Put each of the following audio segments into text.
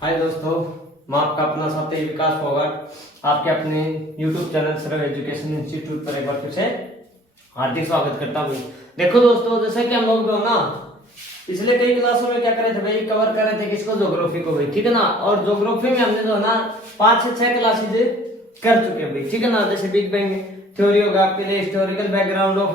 हाय दोस्तों, मैं आपका अपना साथी विकास फोगाट आपके अपने YouTube चैनल सरव एजुकेशन इंस्टीट्यूट पर एक बार फिर से हार्दिक स्वागत करता हूँ। देखो दोस्तों, जैसे कि हम लोग जो ना पिछले कई क्लासों में क्या करे थे भाई, कवर कर रहे थे किसको, ज्योग्राफी को भाई, ठीक है ना। और ज्योग्राफी में हमने जो ना 5 से 6 क्लासेज कर चुके हैं भाई, ठीक है ना। जैसे बिग बैंग थ्योरी होगा आपके लिए, हिस्टोरिकल बैकग्राउंड ऑफ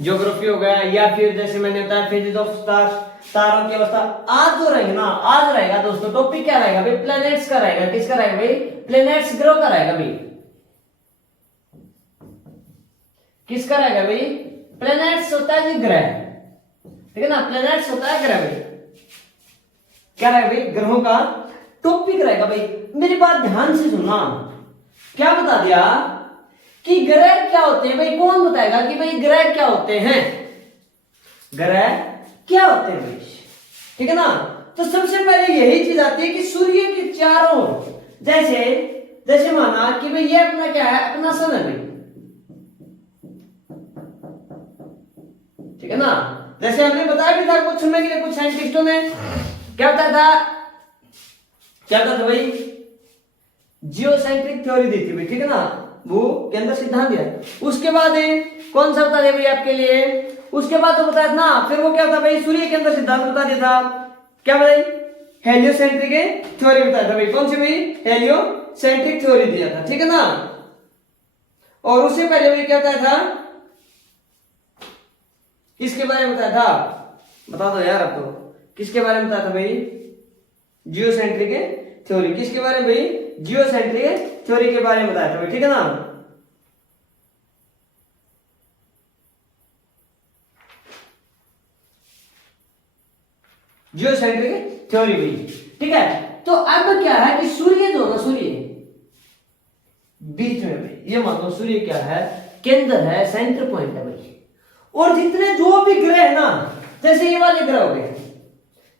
ज्योग्राफी हो गया, या फिर जैसे मैंने बताया फिजिक्स ऑफ स्टार्स, तारों की अवस्था। आज जो रहेगा ना, आज रहेगा दोस्तों टॉपिक क्या रहेगा भाई, प्लैनेट्स का रहेगा। किसका रहेगा भाई, प्लैनेट्स, ग्रह का रहेगा भाई। किसका रहेगा भाई, प्लैनेट्स होता है जी ग्रह, ठीक है ना। प्लैनेट्स होता है ग्रह भाई, क्या रहेगा भाई, ग्रहों का टॉपिक रहेगा भाई। मेरी बात ध्यान से सुनना, क्या बता दिया कि ग्रह क्या होते हैं भाई। कौन बताएगा कि भाई ग्रह क्या होते हैं, ग्रह क्या होते हैं भाई, ठीक है ना। तो सबसे पहले यही चीज आती है कि सूर्य के चारों, जैसे जैसे माना कि भाई ये अपना क्या है, अपना सन है भाई, ठीक है ना। जैसे हमने बताया भी था कुछ समय के लिए, कुछ साइंटिस्टों ने क्या बताया था भाई, जियोसेंट्रिक थ्योरी दी थी भाई, ठीक है ना। वो के अंदर सिद्धांत दिया। उसके बाद कौन सा बता दिया भाई आपके लिए, उसके बाद तो बताया ना, फिर वो क्या था भाई, सूर्य के अंदर सिद्धांत बता दिया था, क्या भाई, हेलियोसेंट्रिक थ्योरी बताया था भाई। कौन सी भाई, हेलियोसेंट्रिक थ्योरी दिया था, ठीक है ना। और उससे पहले भाई क्या बताया था, किसके बारे में बताया था, बता दो यार अब तो, किसके बारे में बताया था भाई, जियोसेंट्रिक थ्योरी। किसके बारे में भाई, जियोसेंट्रिक थ्योरी के बारे में बताया था भाई, ठीक है ना। जियोसेंट्रिक थ्योरी भाई, ठीक है। तो अब क्या है कि सूर्य जो ना, सूर्य बीच में भाई, ये मान लो सूर्य क्या है, केंद्र है, सेंटर पॉइंट है भाई। और जितने जो भी ग्रह है ना, जैसे ये वाले ग्रह हो गए,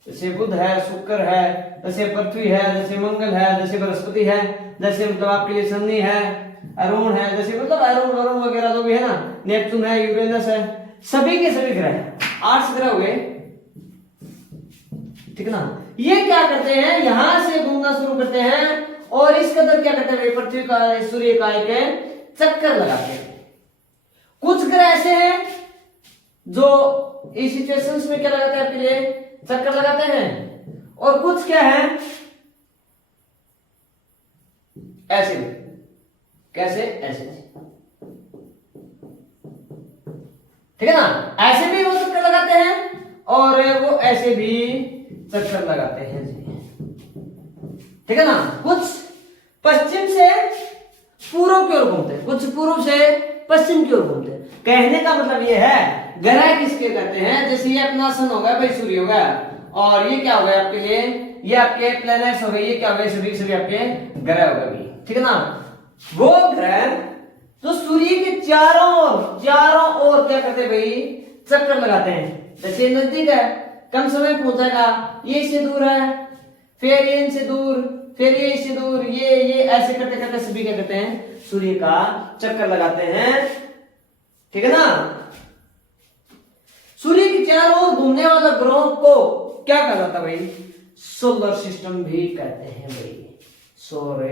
जैसे बुध है, शुक्र है, जैसे पृथ्वी है, जैसे मंगल है, जैसे बृहस्पति है, जैसे मतलब आपके लिए शनि है, अरुण है, जैसे मतलब अरुण वगैरह जो भी है ना, नेपच्यून है, यूरेनस है, सभी के सभी ग्रह 8 ग्रह हो गए, ठीक है ना। ये क्या करते हैं, यहां से घूमना शुरू करते हैं और इस कदर क्या करते हैं, पृथ्वी का, सूर्य का एक चक्कर लगाते हैं। कुछ ग्रह ऐसे हैं जो इस सिचुएशंस में क्या लगाते हैं, आपके लिए चक्कर लगाते हैं, और कुछ क्या है ऐसे, कैसे, ऐसे, ठीक है ना। ऐसे भी वो चक्कर लगाते हैं और वो ऐसे भी चक्कर लगाते हैं जी, ठीक है ना। कुछ पश्चिम से पूर्व की ओर घूमते हैं, कुछ पूर्व से पश्चिम की ओर घूमते हैं। कहने का मतलब ये है, ग्रह किसके कहते हैं, जैसे ये अपना सन हो गया भाई, सूर्य हो गया, और ये क्या हो गया आपके लिए, ये आपके प्लैनेट्स हो गए, ये क्या हो गए, सभी आपके ग्रह हो गए, ठीक है ना। वो ग्रह जो सूर्य के चारों ओर क्या करते हैं भाई, चक्कर लगाते हैं। जैसे नजदीक है, कम समय पहुंचेगा, ये इससे दूर है, फिर ये इनसे दूर, फिर ये इससे दूर, ये ऐसे करते करते सभी क्या करते हैं, सूर्य का चक्कर लगाते हैं, ठीक है ना। सूर्य के चारों ओर घूमने वाला ग्रहों को क्या कहा जाता है भाई, सोलर सिस्टम भी कहते हैं भाई, सौर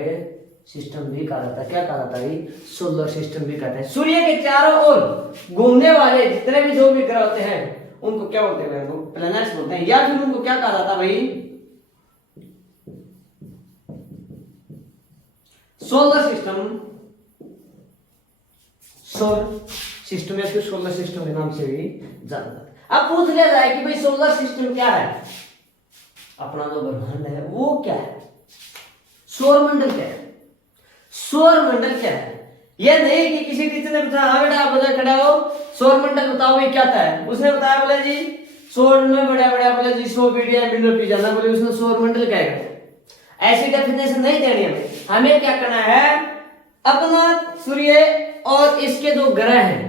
सिस्टम भी कहा जाता है। क्या कहा जाता है भाई, सोलर सिस्टम भी कहते हैं। सूर्य के चारों ओर घूमने वाले जितने भी जो भी ग्रह होते हैं उनको क्या बोलते हैं, वो प्लैनेट्स बोलते हैं, या फिर उनको क्या कहा जाता है भाई, सोलर सिस्टम, सोलर सिस्टम या फिर सोलर सिस्टम के नाम से भी जाना जाता है। अब पूछ लिया जाए कि भाई सोलर सिस्टम क्या है, अपना जो ब्रह्मांड है वो क्या है, सौरमंडल क्या है, सौरमंडल क्या है। यह नहीं कि किसी टीचर ने बताया, हाँ बेटा आप बोले खड़ा हो, सौरमंडल बताओ भाई क्या था है, उसने बताया बोले जी सौर में बड़ा बड़ा, बोले जी 100 बीडिया बिलियन पी जाना, बोले उसने सौरमंडल क्या है। ऐसी डेफिनेशन नहीं देनी है हमें, क्या करना है, अपना सूर्य और इसके जो ग्रह हैं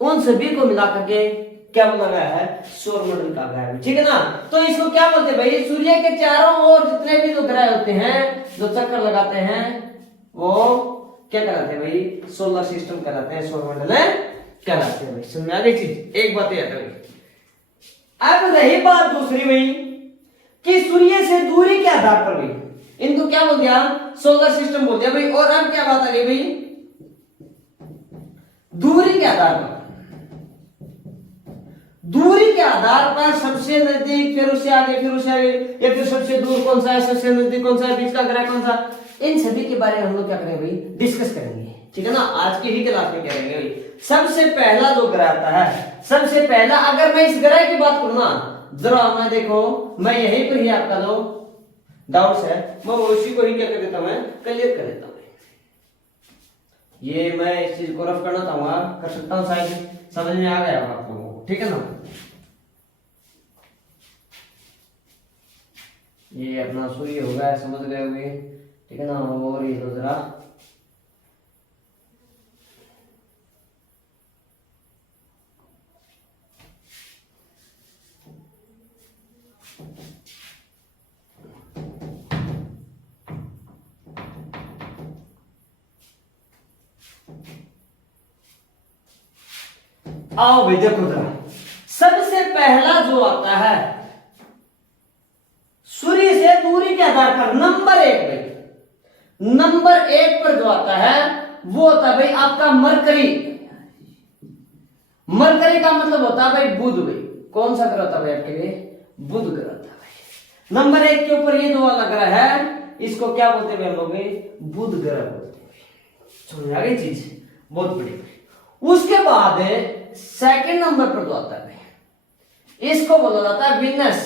उन सभी को मिला करके क्या बोला गया है, सौरमंडल कहा गया है, ठीक है ना। तो इसको क्या बोलते हैं भाई, सूर्य के चारों ओर जितने भी जो ग्रह होते हैं जो चक्कर लगाते हैं वो क्या कहलाते हैं भाई, सोलर सिस्टम कहलाते हैं, सौरमंडल कहलाते हैं भाई। समझ में आ गई चीज, एक बात याद रखिए। अब रही बात दूसरी भाई कि सूर्य से दूरी के आधार पर भाई इनको क्या बोल दिया, सोलर सिस्टम बोल दिया भाई। और अब क्या बात आ गई भाई, दूरी के आधार पर, दूरी के आधार पर सबसे नजदीक, फिर उससे आगे, फिर उससे आगे, या फिर सबसे दूर कौन सा है, सबसे नजदीक कौन सा है, बीच का ग्रह कौन सा, इन सभी के बारे में हम लोग क्या करेंगे भाई, डिस्कस करेंगे। ठीक है ना, आज की ही क्लास में करेंगे भाई। सबसे पहला जो ग्रह आता है, सबसे पहला, अगर मैं इस ग्रह की बात करूं ना, जरा मैं देखो, मैं यहीं पर ही आपका जो डाउट्स है मैं उसी को ही क्या कर देता हूं, मैं क्लियर कर देता हूं। ये मैं इस चीज को रफ करना चाहूंगा, कर सकता हूं, शायद समझ में आ गया होगा आप लोगों को। ठीक है ना, ये अपना सूर्य होगा, समझ गए होंगे। ठीक है ना, और ये तो जरा आओ भाई देखो जरा, सबसे पहला जो आता है सूर्य से दूरी के आधार पर, नंबर एक भाई, नंबर एक पर जो आता है वो होता है भाई आपका मरकरी। मरकरी का मतलब होता है भाई बुध भाई। कौन सा ग्रह होता है भाई आपके लिए, बुध ग्रह होता है भाई। नंबर एक के ऊपर ये जो वाला ग्रह है इसको क्या बोलते हैं हम लोग, बुध ग्रह बोलते हैं। समझ आ गई चीज, बहुत बड़ी। उसके बाद सेकंड नंबर पर जो आता है भाई इसको बोला जाता है विनस,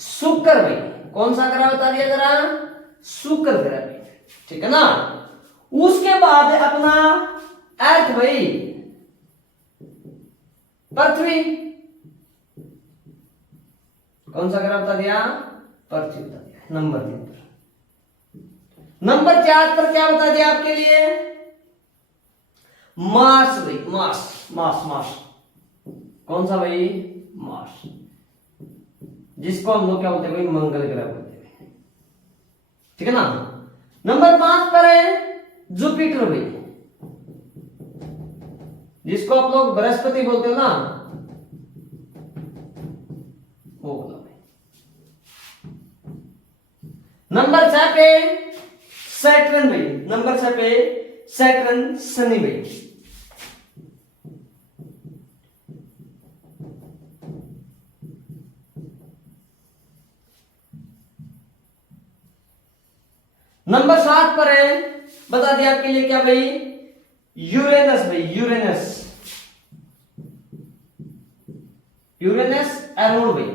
शुक्र भाई। कौन सा ग्रह बता दिया जरा, शुक्र ग्रह भाई। ठीक है ना, उसके बाद अपना अर्थ भाई, पृथ्वी। कौन सा ग्रह बता दिया, पृथ्वी बता दिया नंबर 3 पर। नंबर 4 पर क्या बता दिया आपके लिए, मार्स भाई, मार्स, मार्स, मार्स। कौन सा भाई, मार्स, जिसको हम लोग क्या बोलते हैं भाई, मंगल ग्रह बोलते हैं। ठीक है ना, नंबर 5 पर है जुपिटर भाई, जिसको आप लोग बृहस्पति बोलते हो ना, वो बोला भाई। नंबर 6 पे सैटर्न भाई, नंबर 6 पे सैटर्न, शनि भाई। नंबर 7 पर है, बता दिया आपके लिए क्या भाई, यूरेनस भाई, यूरेनस, यूरेनस अरुण भाई।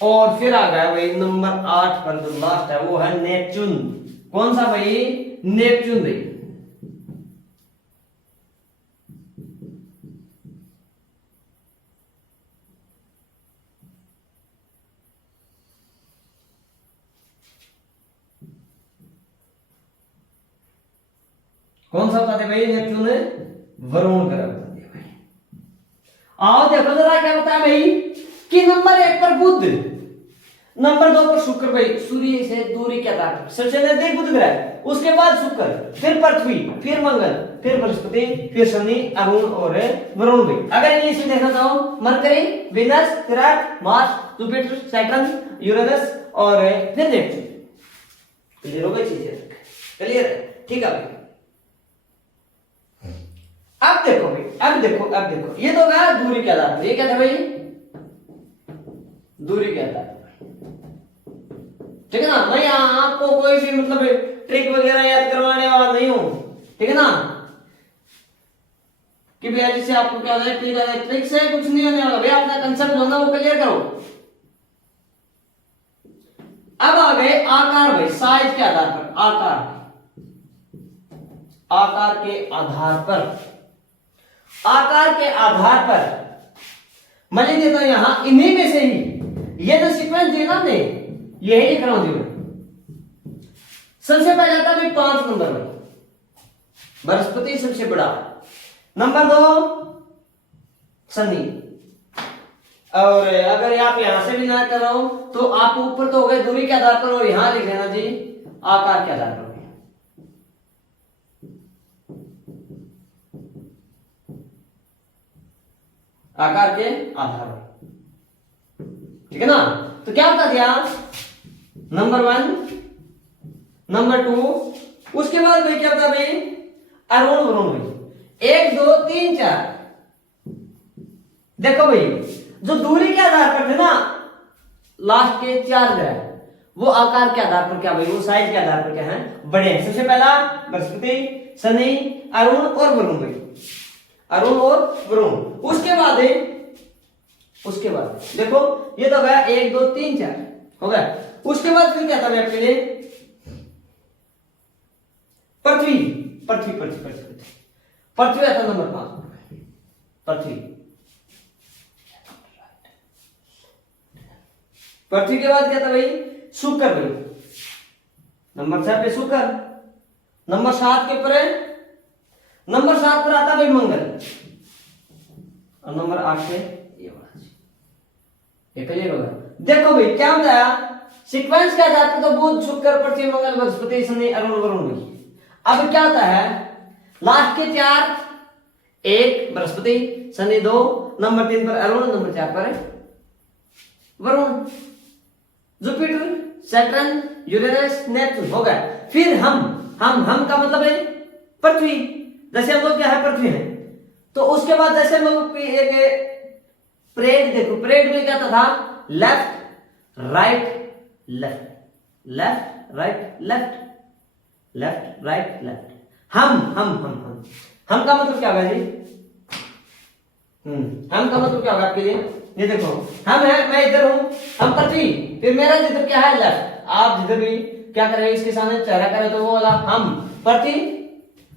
और फिर आ गया भाई नंबर 8 पर जो लास्ट है वो है नेपच्यून। कौन सा भाई, नेपच्यून भाई। कौन सा बताते भाई, नेपच्यून है, वरुण ग्रह बता दिया भाई। आओ देखो जरा क्या बताया भाई, कि नंबर 1 पर बुध, नंबर 2 पर शुक्र भाई, सूर्य से दूरी के आधार पर सबसे नजदीक बुध ग्रह, उसके बाद शुक्र, फिर पृथ्वी, फिर मंगल, फिर बृहस्पति, फिर शनि, अरुण और वरुण भाई। अगर इंग्लिश में देखना चाहो, मरकरी, विनस, फिर अर्थ, मार्स, जुपिटर, सैटर्न, यूरेनस और फिर नेपच्यून। क्लियर हो गई चीजें, क्लियर है। ठीक है भाई, अब देखो भाई, अब देखो, अब देखो, ये तो गया दूरी के आधार पर। ये क्या था भाई, दूरी के आधार पर। ठीक है ना, मैं यहां आपको कोई भी मतलब ट्रिक वगैरह याद करवाने वाला नहीं हूं। ठीक है ना, कि भैया जिससे आपको क्या होता है, ट्रिक से कुछ नहीं होने वाला भैया, अपना कंसेप्ट जो ना वो क्लियर करो। अब आ गए आकार भाई, साइज के आधार पर, आकार, आकार के आधार पर, आकार के आधार पर मैं लिख देता हूं यहां, इन्हीं में से ही ये जो सीक्वेंस दिया ना हमने, यही लिख रहा हूं जी मैं। सबसे पहले आता है 5 नंबर में, बृहस्पति सबसे बड़ा, नंबर 2 शनि। और अगर आप यहां से भी ना कर रहा हो तो आप ऊपर तो हो गए दूरी के आधार पर, और यहां लिख लेना जी आकार के आधार पर। आकार के आधार पर, ठीक है ना। तो क्या बता दिया, नंबर 1, नंबर 2, उसके बाद भाई क्या बता भाई, अरुण वरुण भाई 1 2 3 4। देखो भाई जो दूरी के आधार पर थे ना लास्ट के 4 ग्रह, वो आकार के आधार पर क्या भाई, वो साइज के आधार पर क्या है, बड़े हैं। सबसे पहला बृहस्पति, शनि, अरुण और वरुण भाई, अरुण और वरुण। उसके बाद देखो ये तो गया 1 2 3 4 हो गया। उसके बाद फिर क्या था भाई आपके लिए, पृथ्वी पृथ्वी पृथ्वी पृथ्वी पृथ्वी आता नंबर 5, पृथ्वी। पृथ्वी के बाद क्या था भाई, शुक्र भाई, नंबर 6 पे शुक्र। नंबर 7 के पर, नंबर 7 पर आता भाई मंगल, और नंबर 8 पे ये वाला, ये क्लियर होगा। देखो भाई क्या बताया, सीक्वेंस के आधार पर तो बुध शुक्र पृथ्वी मंगल बृहस्पति शनि अरुण वरुण भाई। अब क्या होता है, लास्ट के 4, 1 बृहस्पति शनि 2, नंबर 3 पर अरुण, नंबर 4 पर Varun. Jupiter, Saturn, Uranus, Neptune हो गया। फिर हम का मतलब है पृथ्वी, जैसे हम लोग क्या है पृथ्वी है। तो उसके बाद जैसे हम लोग एक परेड, देखो परेड में क्या था, left right left, left right left, left right left. हम का मतलब क्या होगा जी, हम का मतलब क्या होगा आपके लिए, ये देखो हम है, मैं इधर हूं, हम पृथ्वी, फिर मेरा जिधर क्या है लेफ्ट, आप जिधर भी क्या कर रहे हैं इसके सामने चेहरा करे तो वो वाला हम पृथ्वी।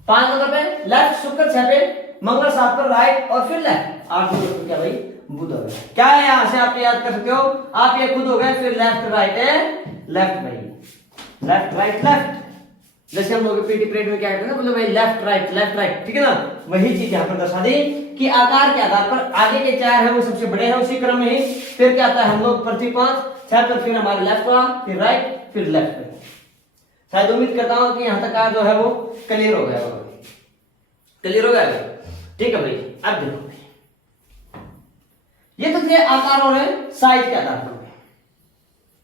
5 नंबर पे लेफ्ट शुक्र, 6 पे मंगल, 7 पर राइट और फिर लेफ्ट, 8 नंबर पे क्या भाई बुध हो गया। क्या है यहां से आप याद कर सकते हो, आप ये खुद हो गए, फिर लेफ्ट राइट है लेफ्ट भाई, लेफ्ट राइट लेफ्ट। जैसे हम लोग पीटी पीरियड में क्या करते हैं, मतलब भाई लेफ्ट राइट, ठीक है ना। वही चीज यहाँ पर दर्शा दी कि आकार के आधार पर आगे के 4 है वो सबसे बड़े हैं, उसी क्रम में ही फिर क्या आता है, हम लोग पृथ्वी 5, 6 पर फिर हमारे लेफ्ट हुआ, फिर राइट, फिर लेफ्ट पे। शायद उम्मीद करता हूं कि यहां तक का जो है वो क्लियर हो गया होगा, क्लियर हो गया, ठीक है भाई। अब देखो ये तो थे आकार और साइज के आधार पर,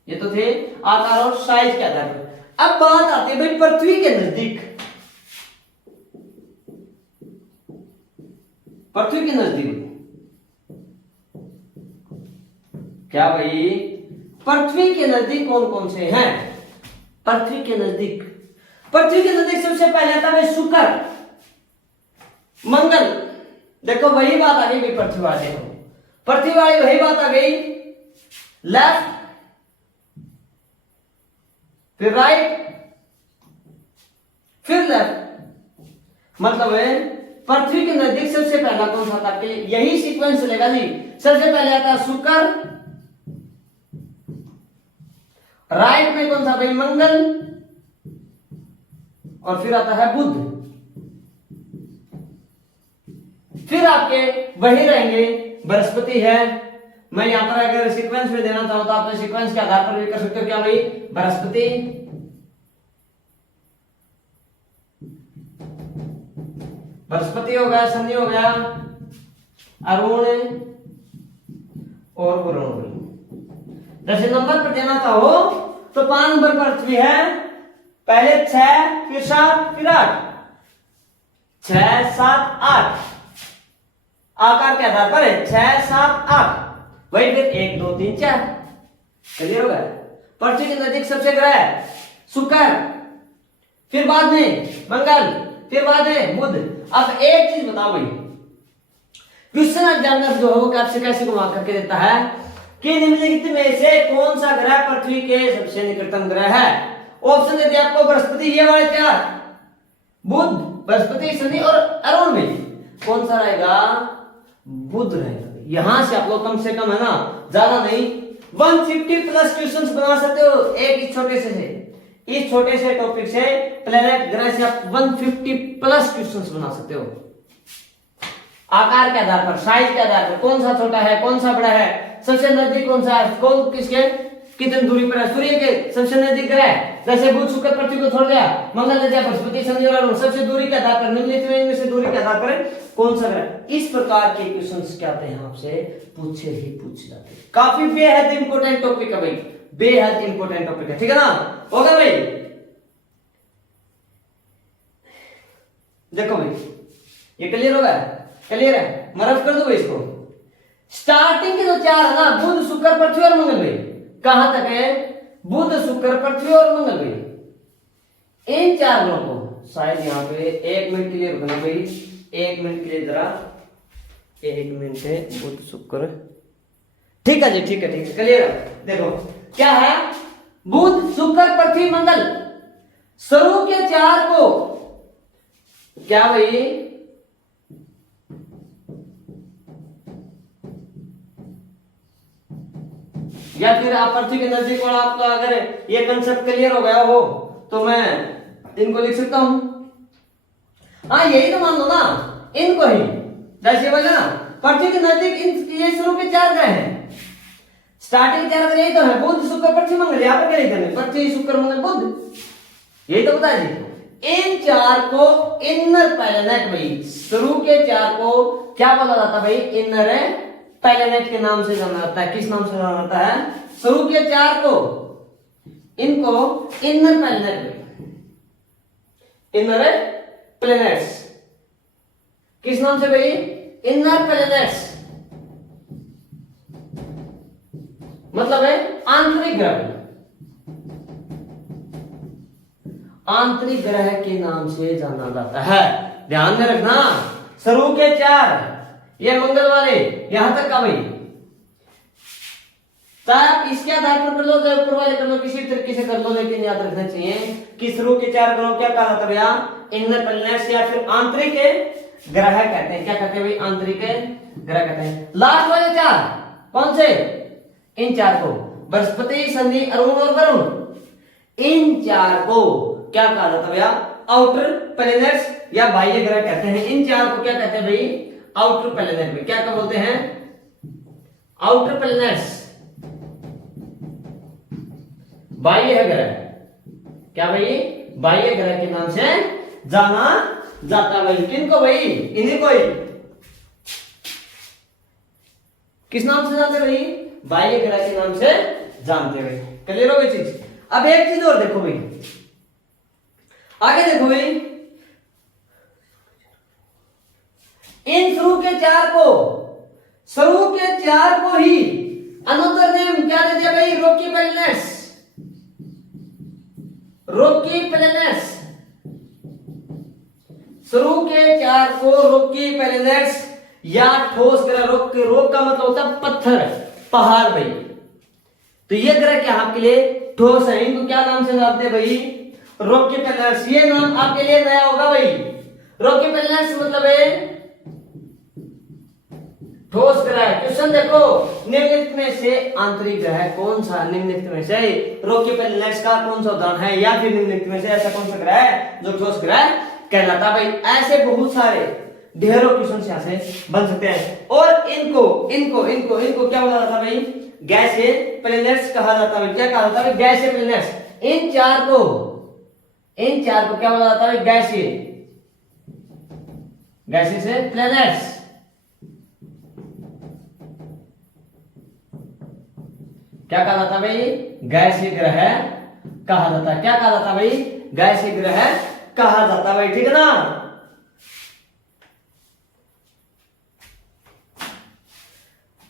ये तो थे आकार और साइज के आधार पर। अब बात आती है भाई पृथ्वी के नजदीक, पृथ्वी के नजदीक क्या भाई, पृथ्वी के नजदीक कौन कौन से हैं, पृथ्वी के नजदीक, पृथ्वी के नजदीक सबसे पहले आता है शुक्र, मंगल। देखो वही बात आ गई भाई पृथ्वी वाले, पृथ्वी वाली वही बात आ गई, लेफ्ट फिर राइट फिर लेफ्ट, मतलब है पृथ्वी के नजदीक सबसे पहला कौन सा था आपके लिए, यही सीक्वेंस चलेगा जी। सबसे पहले आता है शुक्र, राइट में कौन सा भाई मंगल, और फिर आता है बुध, फिर आपके वही रहेंगे बृहस्पति है। मैं यहां पर अगर सीक्वेंस में देना चाहूं तो आप सीक्वेंस के आधार पर भी कर सकते हो, क्या भाई बृहस्पति, बृहस्पति हो गया, शनि हो गया, अरुण और वरुण। जैसे नंबर पर देना चाहो तो 5 नंबर पर पृथ्वी है, पहले 6 फिर 7 फिर 8, 6 7 8 आकार के आधार पर है, 6 7 8, वही फिर 1 2 3 4, क्लियर हो गया। पृथ्वी के नजदीक सबसे ग्रह है शुक्र, फिर बाद में मंगल, फिर बाद में बुध। अब एक चीज बताओ भाई, क्वेश्चन एग्जामिनर जो है वो आपसे कैसे घुमा करके देता है कि निम्नलिखित में से कौन सा ग्रह पृथ्वी के सबसे निकटतम ग्रह है। ऑप्शन देते आपको बृहस्पति, ये वाले 4, बुध, बृहस्पति, शनि और अरुण में कौन सा रहेगा, बुध रहेगा। यहां से आप लोग कम से कम है ना, ज्यादा नहीं 150 प्लस क्वेश्चंस बना सकते हो एक इस छोटे से टॉपिक से, प्लेनेट ग्रह से आप 150 प्लस क्वेश्चंस बना सकते हो। आकार के आधार पर, साइज के आधार पर, कौन सा छोटा है कौन सा बड़ा है, सबसे नजदीक कौन सा है, कौन किसके कितनी दूरी पर है, सूर्य के सबसे नजदीक ग्रह, जैसे बुध शुक्र पृथ्वी को छोड़ दिया, मंगल ने दिया बृहस्पति शनि और अरुण, सबसे दूरी के आधार पर निम्नलिखित में से दूरी के आधार पर कौन सा ग्रह, इस प्रकार के क्वेश्चंस क्या आते हैं आपसे पूछे ही पूछ जाते हैं। काफी बेहद इंपॉर्टेंट टॉपिक है भाई, बेहद इंपॉर्टेंट टॉपिक है, ठीक है ना। ओके भाई, देखो भाई ये क्लियर होगा, क्लियर है, मरफ कर दो भाई इसको। स्टार्टिंग के जो चार है ना, बुध शुक्र पृथ्वी और मंगल भाई, कहां तक है, बुध शुक्र पृथ्वी और मंगल भाई, इन चार ग्रहों को शायद यहाँ पे 1 मिनट के लिए रुकना भाई, 1 मिनट के लिए जरा, 1 मिनट है, बुध शुक्र, ठीक है जी, ठीक है, ठीक है, क्लियर है। देखो क्या है, बुध शुक्र पृथ्वी मंगल, शुरू के चार को क्या भाई, या फिर आप पृथ्वी के नजदीक वाला, आपका अगर ये कंसेप्ट क्लियर हो गया हो तो मैं इनको लिख सकता हूं। हाँ यही तो मान लो ना, इनको ही जैसे बोला ना, पृथ्वी के नजदीक ये शुरू के चार ग्रह हैं, स्टार्टिंग चार ग्रह यही तो है, बुध शुक्र पृथ्वी मंगल, यहाँ पर क्या लिखते हैं, पृथ्वी शुक्र मंगल बुध, यही तो बता जी। इन चार को इनर प्लैनेट भाई, शुरू के चार को क्या बोला जाता है भाई, इनर प्लैनेट के नाम से जाना जाता है। किस नाम से जाना जाता है, शुरू के चार को, इनको इनर प्लैनेट, इनर प्लैनेट्स, किस नाम से भाई, इनर प्लैनेट्स, मतलब है आंतरिक ग्रह, आंतरिक ग्रह के नाम से जाना जाता है। ध्यान में रखना, शुरू के चार, ये मंगल वाले यहां तक का भाई, चाहे आप इसके आधार पर कर लो, चाहे ऊपर वाले कर लो, किसी तरीके से कर लो, लेकिन याद रखना चाहिए कि शुरू के चार ग्रहों क्या कहा जाता है भैया, इनर प्लैनेट्स या फिर आंतरिक ग्रह कहते हैं। क्या कहते हैं भाई, आंतरिक ग्रह कहते हैं। लास्ट वाले चार कौन से, इन चार को बृहस्पति, शनि, अरुण और वरुण, इन चार को क्या कहा जाता है भैया, आउटर प्लैनेट्स या बाह्य ग्रह कहते हैं। इन चार को क्या कहते हैं भाई, आउटर प्लैनेट में क्या बोलते हैं, आउटर प्लैनेट्स, बाह्य ग्रह, क्या भाई, बाह्य ग्रह के नाम से जाना जाता भाई। किनको भाई, इन्हीं को ही किस नाम से जानते भाई, बाह्य ग्रह के नाम से जानते भाई। क्लियर हो गई चीज। अब एक चीज और देखो भाई, आगे देखो भाई, इन शुरू के चार को, शुरू के चार को ही अनदर नेम क्या दे दिया भाई, रोकी प्लैनेट्स, रोकी प्लैनेट्स, शुरू के चार को रोकी प्लैनेट्स या ठोस ग्रह। रोक का मतलब होता है पत्थर, पहाड़ भाई, तो ये ग्रह क्या आपके लिए ठोस है, इनको क्या नाम से जानते हैं भाई, रोकी प्लैनेट्स। ये नाम आपके लिए नया होगा भाई, रोकी प्लैनेट्स मतलब है ठोस ग्रह। क्वेश्चन देखो, निम्नलिखित में से आंतरिक ग्रह कौन सा, निम्नलिखित में से रोकी प्लैनेट्स का कौन सा उदाहरण है, या फिर निम्नलिखित में से ऐसा कौन सा ग्रह है जो ठोस ग्रह कहलाता भाई। ऐसे बहुत सारे ढेरों क्वेश्चन यहाँ से बन सकते हैं। और इनको इनको इनको इनको क्या बोला जाता भाई, गैसीय प्लैनेट्स कहा जाता है। क्या कहा जाता है, गैसीय प्लैनेट्स। इन चार को क्या बोला जाता है, गैसीय, गैसीय से प्लैनेट्स। क्या कहा जाता भाई, गैसीय ग्रह कहा जाता है। क्या कहा जाता भाई, गैसीय ग्रह कहा जाता भाई, ठीक है ना।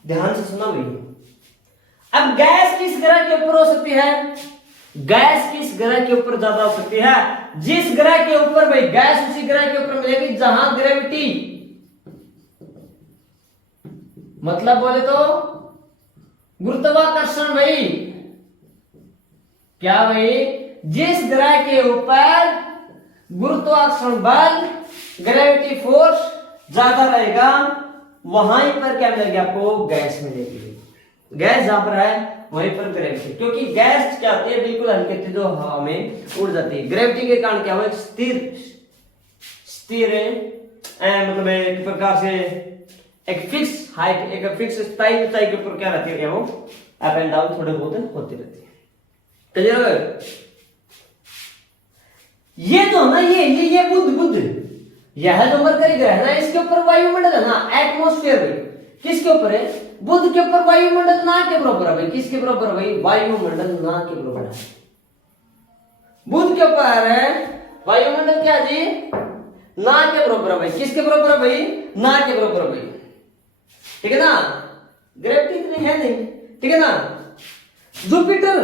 ध्यान से सुनो भाई। अब गैस किस ग्रह के ऊपर हो सकती है, गैस किस ग्रह के ऊपर ज्यादा हो सकती है, जिस ग्रह के ऊपर भाई गैस उसी ग्रह के ऊपर मिलेगी जहां ग्रेविटी, मतलब बोले तो गुरुत्वाकर्षण भाई। क्या भाई, जिस ग्रह के ऊपर गुरुत्वाकर्षण बल, ग्रेविटी फोर्स ज्यादा रहेगा, वहीं पर क्या मिलेगी आपको, गैस मिलेगी। गैस जहां पर है वहीं पर ग्रेविटी, क्योंकि गैस क्या होती है, बिल्कुल हल्की होती है, जो हवा में उड़ जाती है। ग्रेविटी के कारण क्या हुआ, स्थिर मतलब एक प्रकार से एक फिक्स हाइट, एक फिक्स स्थायी ऊंचाई के ऊपर क्या रहती है, वो अप एंड डाउन थोड़े बहुत होती रहती है। क्लियर? ये तो ना, ये बुध यह जो मरकरी ग्रह है ना, इसके ऊपर वायुमंडल है ना, एटमोस्फेयर भाई किसके ऊपर है, बुध के ऊपर वायुमंडल ना के बराबर है भाई, किसके बराबर है भाई, वायुमंडल ना के बराबर है। बुध के ऊपर है वायुमंडल क्या जी, ना के बराबर है भाई, किसके बराबर है भाई, ना के बराबर है भाई, ठीक है ना, ग्रेविटी इतनी है नहीं, ठीक है ना। जुपिटर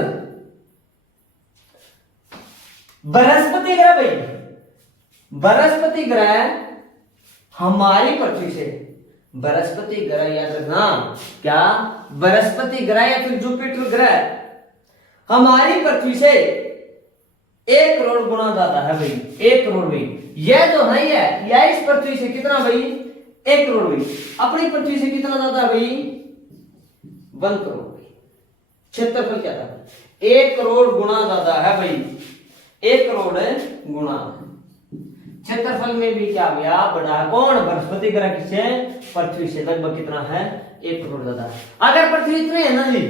बृहस्पति ग्रह भाई, बृहस्पति ग्रह हमारी पृथ्वी से, बृहस्पति ग्रह याद रखना, क्या बृहस्पति ग्रह या फिर जुपिटर ग्रह हमारी पृथ्वी से 1 करोड़ गुना ज्यादा है भाई, 1 करोड़ भाई। यह जो है यह इस पृथ्वी से कितना भाई, 1 करोड़ भाई, अपनी पृथ्वी से कितना ज्यादा भाई, 1 करोड़ भाई। क्षेत्रफल क्या था, 1 करोड़ गुना ज्यादा है भाई, 1 करोड़ गुना। क्षेत्रफल में भी क्या गया, बड़ा है कौन, बृहस्पति ग्रह से पृथ्वी से लगभग कितना है, 1 करोड़ ज्यादा है। अगर पृथ्वी इतने है ना जी,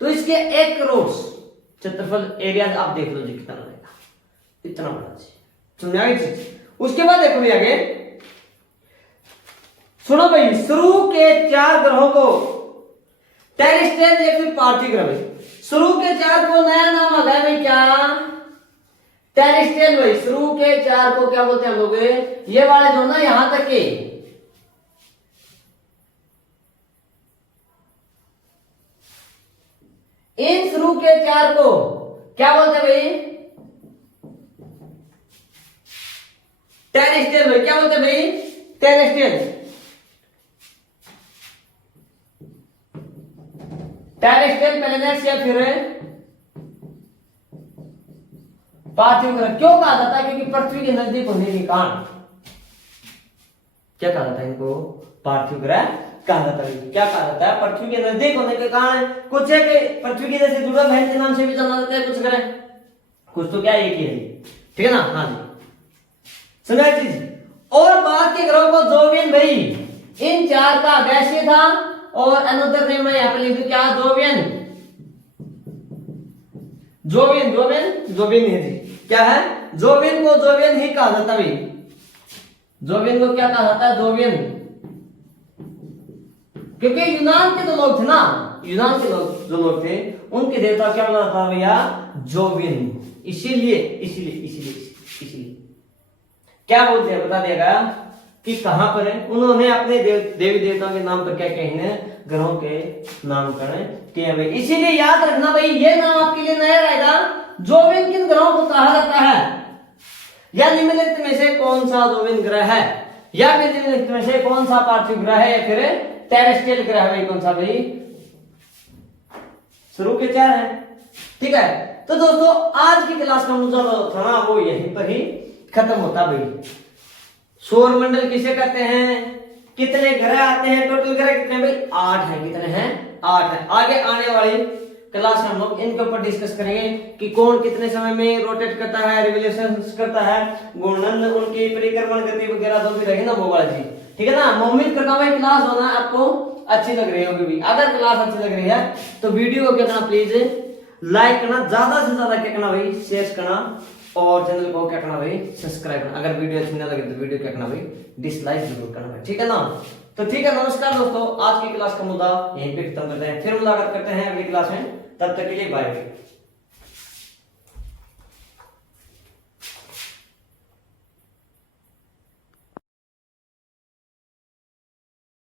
तो इसके 1 करोड़ क्षेत्रफल एरिया आप देख लो जी कितना रहेगा, इतना बड़ा जी, समझ आई चीज। उसके बाद देखो भी आगे, सुनो भाई, शुरू के 4 ग्रहों को टेरेस्ट्रियल या फिर पार्थिव ग्रह, शुरू के 4 को नया नाम आ गया भाई, क्या, टेरेस्ट्रियल भाई। शुरू के 4 को क्या बोलते हैं हम लोग, ये वाले जो ना यहां तक के, इन शुरू के 4 को क्या बोलते हैं भाई, टेरेस्ट्रियल भाई, क्या बोलते हैं भाई, टेरेस्ट्रियल। टेरेस्ट्रियल प्लैनेट्स या फिर पार्थिव ग्रह क्यों कहा जाता है, क्योंकि पृथ्वी के नजदीक होने के कारण क्या कहा जाता है इनको, पार्थिव ग्रह कहा जाता है। क्या कहा जाता है, पृथ्वी के नजदीक होने के कारण, कुछ है कि पृथ्वी के जैसे जुड़ा बहन के नाम से भी जाना जाता है, कुछ ग्रह, कुछ तो क्या एक ही है, ठीक है ना, हाँ जी, सुना चीज। और बाद के ग्रहों को जोवियन भाई, इन 4 का गैसीय था, और अनदर नेम में यहां पर लिख दो क्या, जोवियन, जोवियन जोवियन जोवियन है जी, क्या है, जोवियन को जोवियन ही कहा जाता है भाई, जोवियन को क्या कहा जाता है, जोवियन। क्योंकि यूनान के जो लोग थे ना, यूनान के लोग जो लोग थे, उनके देवता क्या बोला था भैया, जोवियन, इसीलिए इसीलिए इसीलिए इसीलिए क्या बोलते हैं बता दिया कि कहां पर है, उन्होंने अपने देवी देवताओं के नाम पर क्या कहे हैं, ग्रहों के नामकरण किया भाई। इसीलिए याद रखना भाई, ये नाम आपके लिए नया रहेगा, जोवियन किन ग्रहों को कहा जाता है, या निम्नलिखित में से कौन सा जोवियन ग्रह है, या फिर निम्नलिखित में से कौन सा पार्थिव ग्रह है, या फिर टेरेस्ट्रियल ग्रह भाई, कौन सा भाई, शुरू के 4 है, ठीक है। तो दोस्तों आज की क्लास का मुद्दा था ना, वो यहीं पर ही खत्म होता भाई। सौर मंडल किसे कहते हैं, कितने ग्रह आते हैं, टोटल ग्रह कितने भाई, 8 हैं, कितने हैं, 8 हैं। आगे आने वाली क्लास में हम लोग इनके ऊपर डिस्कस करेंगे कि कौन कितने समय में रोटेट करता है, रिवोल्यूशन करता है, घूर्णन, उनकी परिक्रमण गति वगैरह जो भी रहेगी ना, वो वाला चीज, ठीक है ना। मैं उम्मीद करता हूँ क्लास होना आपको अच्छी लग रही होगी भी। अगर क्लास अच्छी लग रही है तो वीडियो को क्या करना, प्लीज लाइक करना, ज्यादा से ज्यादा क्या करना भाई, शेयर करना, और चैनल को क्या करना भाई, सब्सक्राइब करना। अगर वीडियो अच्छी ना लगे तो वीडियो क्या करना भाई, डिसलाइक जरूर करना भाई, ठीक है ना। तो ठीक है, नमस्कार दोस्तों, आज की क्लास का मुद्दा यहीं पे खत्म करते हैं, फिर मुलाकात करते हैं अगली क्लास में, तब तक के लिए बाय बाय।